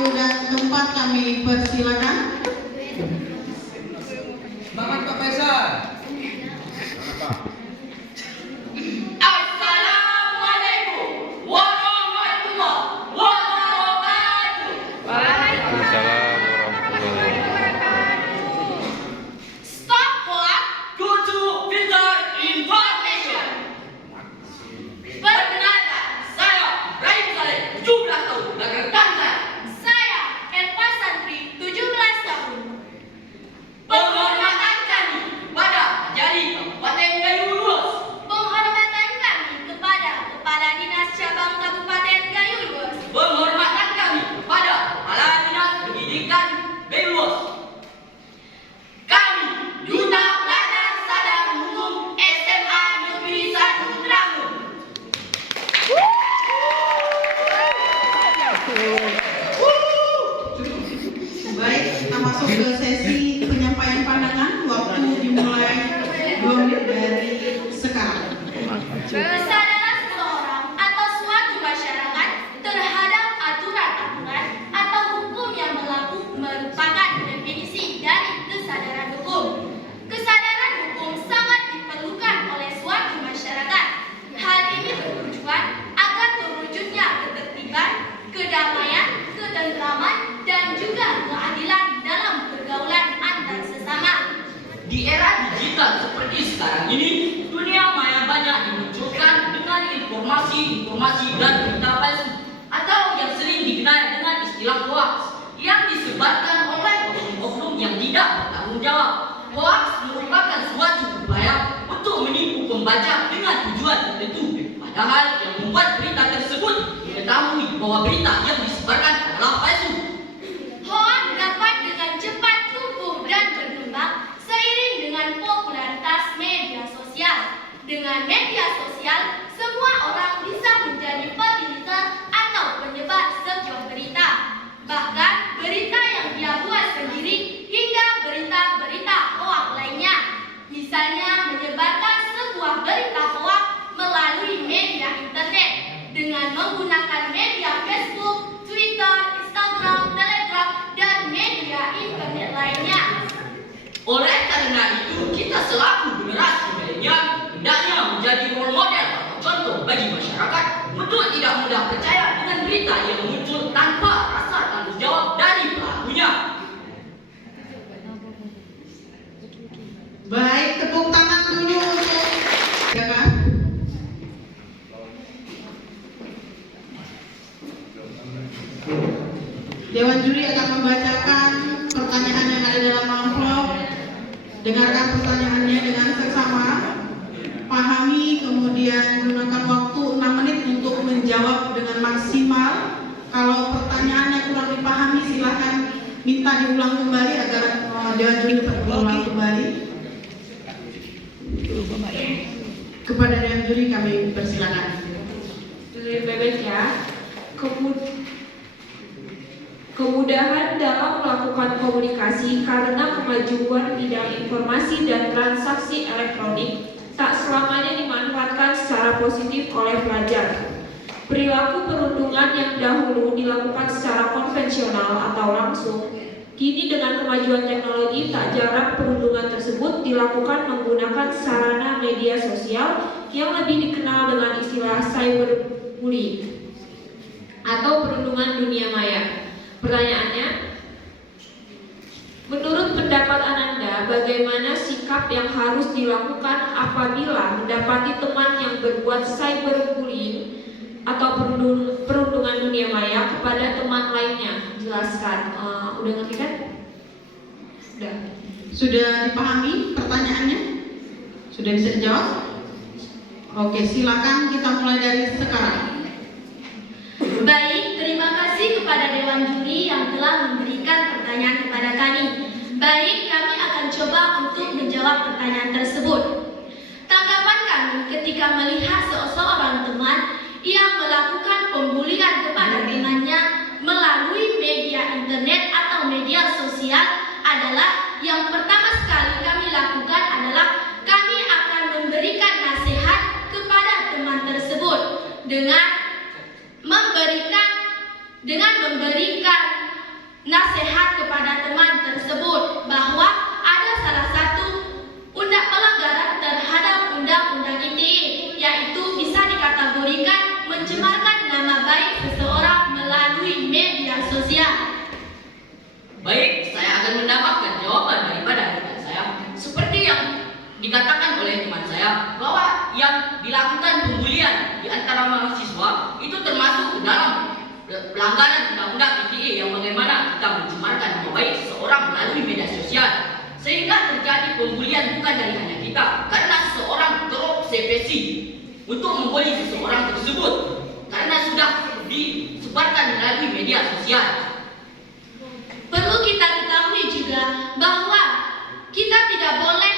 waktu dan tempat kami persilakan. Semangat Pak Faisal. Assalamualaikum warahmatullahi wabarakatuh. Waalaikumsalam warahmatullahi wabarakatuh. Stop hoax, go to filter information. Perkenalkan, saya Rahim Saleh, 17 tahun, dan saya Eva Santri, 17 tahun. Penghormatan kami pada Jadi Kabupaten Gayo Luas. Penghormatan kami kepada Kepala Dinas Cabang Kabupaten Gayo Luas. Penghormatan kami kepada Kepala Dinas Pendidikan Gayo Luas. Kami Duta Pelajar Sadar Hukum SMA Negeri 1 Terangun. Baik, kita masuk ke sesi penyampaian pandangan. Waktu dimulai 2 menit dari sekarang. Kesadaran seseorang atau suatu masyarakat terhadap aturan-aturan atau hukum yang berlaku merupakan definisi dari kesadaran hukum. Kesadaran hukum sangat diperlukan oleh suatu masyarakat. Hal ini bertujuan agar terwujudnya ketertiban, kedamaian, ketentraman, dan juga keadilan dalam pergaulan antar sesama. Di era digital seperti sekarang ini, dunia maya banyak dimunculkan dengan informasi-informasi dan berita palsu atau yang sering dikenal dengan istilah hoax yang disebarkan oleh oknum-oknum yang tidak bertanggung jawab. Hoax merupakan suatu upaya untuk menipu pembaca dengan tujuan tertentu, padahal yang membuat berita tersebut mengetahui bahwa berita yang disebarkan adalah palsu. Hoax dapat dengan cepat tumbuh dan berkembang seiring dengan popularitas media sosial. Dengan media sosial, semua orang bisa menjadi pemiliter atau penyebar sebuah berita. Bahkan berita yang dia buat sendiri hingga berita-berita hoax lainnya. Misalnya menyebarkan sebuah berita hoax melalui media internet dengan menggunakan media Facebook, Twitter, Instagram, Telegram, dan media internet lainnya. Oleh karena itu, kita selaku generasi milenial hendaknya menjadi role model atau contoh bagi masyarakat untuk tidak mudah percaya dengan berita yang muncul tanpa rasa tanggung jawab dari pelakunya. Baik, tepuk tangan dulu untuk ya kan? Dewan juri akan membacakan pertanyaan yang ada dalam amplop. Dengarkan pertanyaannya dengan seksama, pahami, kemudian gunakan waktu 6 menit untuk menjawab dengan maksimal. Kalau pertanyaannya kurang dipahami, silahkan minta diulang kembali agar Dewan juri dapat berulang kembali. Kepada Dewan juri kami persilakan. Lebih bebas ya. Kemudahan dalam melakukan komunikasi karena kemajuan bidang informasi dan transaksi elektronik tak selamanya dimanfaatkan secara positif oleh pelajar. Perilaku perundungan yang dahulu dilakukan secara konvensional atau langsung, kini dengan kemajuan teknologi tak jarang perundungan tersebut dilakukan menggunakan sarana media sosial yang lebih dikenal dengan istilah cyberbullying atau perundungan dunia maya. Pertanyaannya, menurut pendapat Ananda, bagaimana sikap yang harus dilakukan apabila mendapati teman yang berbuat cyberbullying atau perundungan dunia maya kepada teman lainnya? Jelaskan. Udah ngerti kan? Udah. Sudah dipahami pertanyaannya? Sudah bisa dijawab? Oke, silakan kita mulai dari sekarang. Baik, terima kasih kepada Dewan Juri yang telah memberikan pertanyaan kepada kami. Baik, kami akan coba untuk menjawab pertanyaan tersebut. Tanggapan kami ketika melihat seorang teman yang melakukan pembulian kepada temannya melalui media internet atau media sosial adalah yang pertama sekali kami lakukan adalah kami akan memberikan nasihat kepada teman tersebut dengan memberikan nasihat kepada teman tersebut bahwa ada salah satu pelanggaran terhadap Undang-Undang ITE, yaitu bisa dikategorikan mencemarkan nama baik seseorang melalui media sosial. Baik, saya akan menambahkan jawaban daripada rekan saya. Seperti yang dikatakan oleh teman saya, bahwa yang dilakukan pembulian di antara mahasiswa itu termasuk dalam pelanggaran Undang-Undang ITE yang bagaimana kita mencemarkan nama baik seseorang melalui media sosial, sehingga terjadi pembulian bukan dari hanya kita, karena seseorang terobsesi untuk membuli seseorang tersebut karena sudah disebarkan melalui media sosial. Perlu kita ketahui juga bahwa kita tidak boleh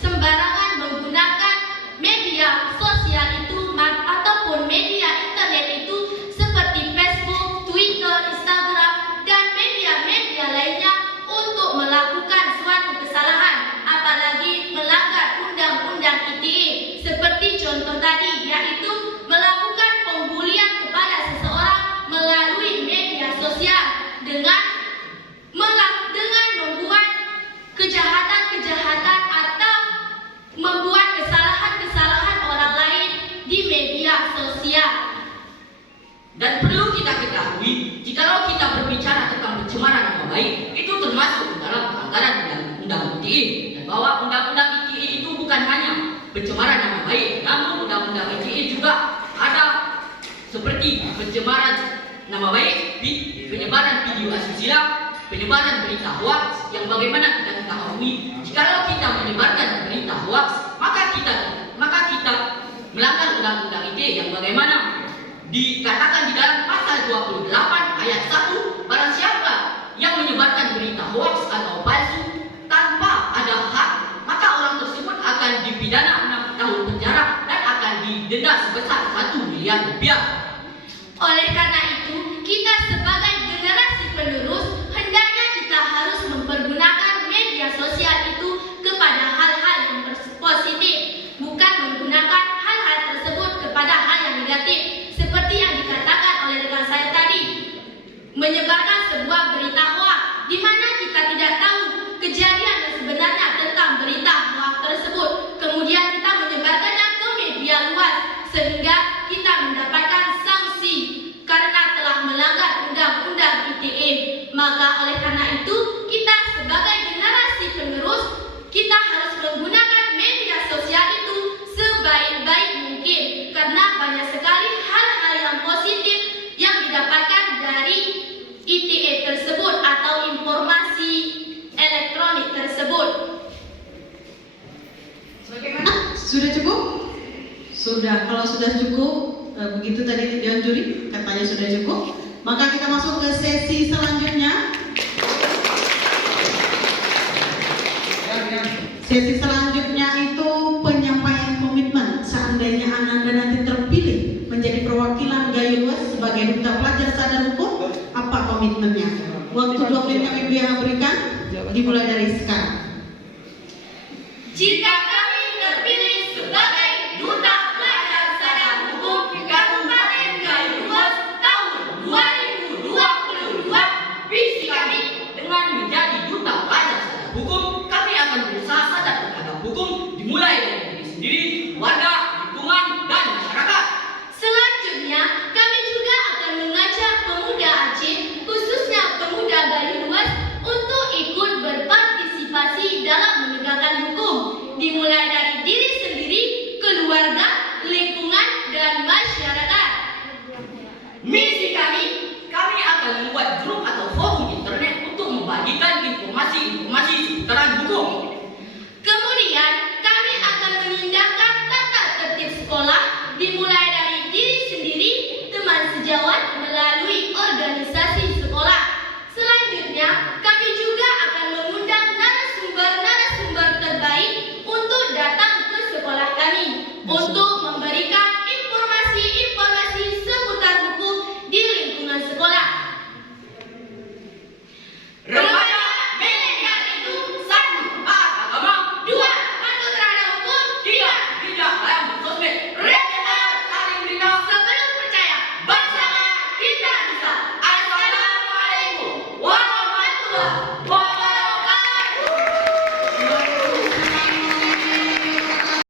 sembarangan menggunakan media sosial itu ataupun media internet itu seperti Facebook, Twitter, Instagram, dan media-media lainnya untuk melakukan suatu kesalahan, apalagi melanggar Undang-Undang ITE. Seperti contoh tadi, yaitu melakukan pembulian kepada seseorang melalui media sosial dengan membuat kejahatan-kejahatan atau membuat kesalahan-kesalahan orang lain di media sosial. Dan perlu kita ketahui, jikalau kita berbicara tentang pencemaran nama baik, itu termasuk dalam pelanggaran Undang-Undang ITE, dan bahwa Undang-Undang ITE itu bukan hanya pencemaran nama baik, namun Undang-Undang ITE juga ada seperti pencemaran nama baik, penyebaran video asusila, penyebaran berita hoax, yang bagaimana kita ketahui, jikalau kita menyebarkan berita hoax, maka kita melanggar Undang-Undang ITE yang bagaimana dikatakan di dalam pasal 28 ayat 1, barang siapa yang menyebarkan berita hoax atau palsu tanpa ada hak, maka orang tersebut akan dipidana 6 tahun penjara dan akan didenda sebesar 1 miliar rupiah. Oleh karena itu, kita sebagai generasi penerus hendaknya kita harus mempergunakan media sosial itu kepada hal-hal yang positif, bukan menggunakan hal-hal tersebut kepada hal yang negatif, seperti yang dikatakan oleh rekan saya tadi, menyebarkan sebuah berita hoax di mana kita tidak tahu kejadian yang sebenarnya tentang berita hoax tersebut, kemudian kita menyebarkannya ke media luas sehingga kita mendapatkan sanksi karena telah melanggar Undang-Undang ITE. Maka oleh karena itu, kita sebagai generasi penerus, kita harus menggunakan media sosial itu sebaik-baik mungkin, karena banyak sekali hal-hal yang positif yang didapatkan dari ITE tersebut atau informasi elektronik tersebut. Bagaimana? Sudah cukup? Sudah. Kalau sudah cukup, begitu tadi Dewan Juri katanya sudah cukup, maka kita masuk ke sesi selanjutnya. Sesi selanjutnya itu penyampaian komitmen. Seandainya Ananda nanti terpilih menjadi perwakilan Gayo Luas sebagai duta pelajar sadar hukum, apa komitmennya? Waktu 2 menit kami berikan, dimulai dari sekarang. Jika kami terpilih sebagai duta pelajar sadar hukum Kabupaten Gayo Luas tahun 2022, visi kami Dengan menjadi duta pelajar sadar hukum, kami akan berusaha sadar terhadap hukum, dimulai dari diri sendiri, warga, lingkungan, dan masyarakat. Selanjutnya, kami juga akan mengajak pemuda Aceh, khususnya pemuda Gayo Luas, untuk ikut berpartisipasi dalam menegakkan hukum, dimulai dari diri sendiri, keluarga, lingkungan, dan masyarakat. Misi kami akan membuat grup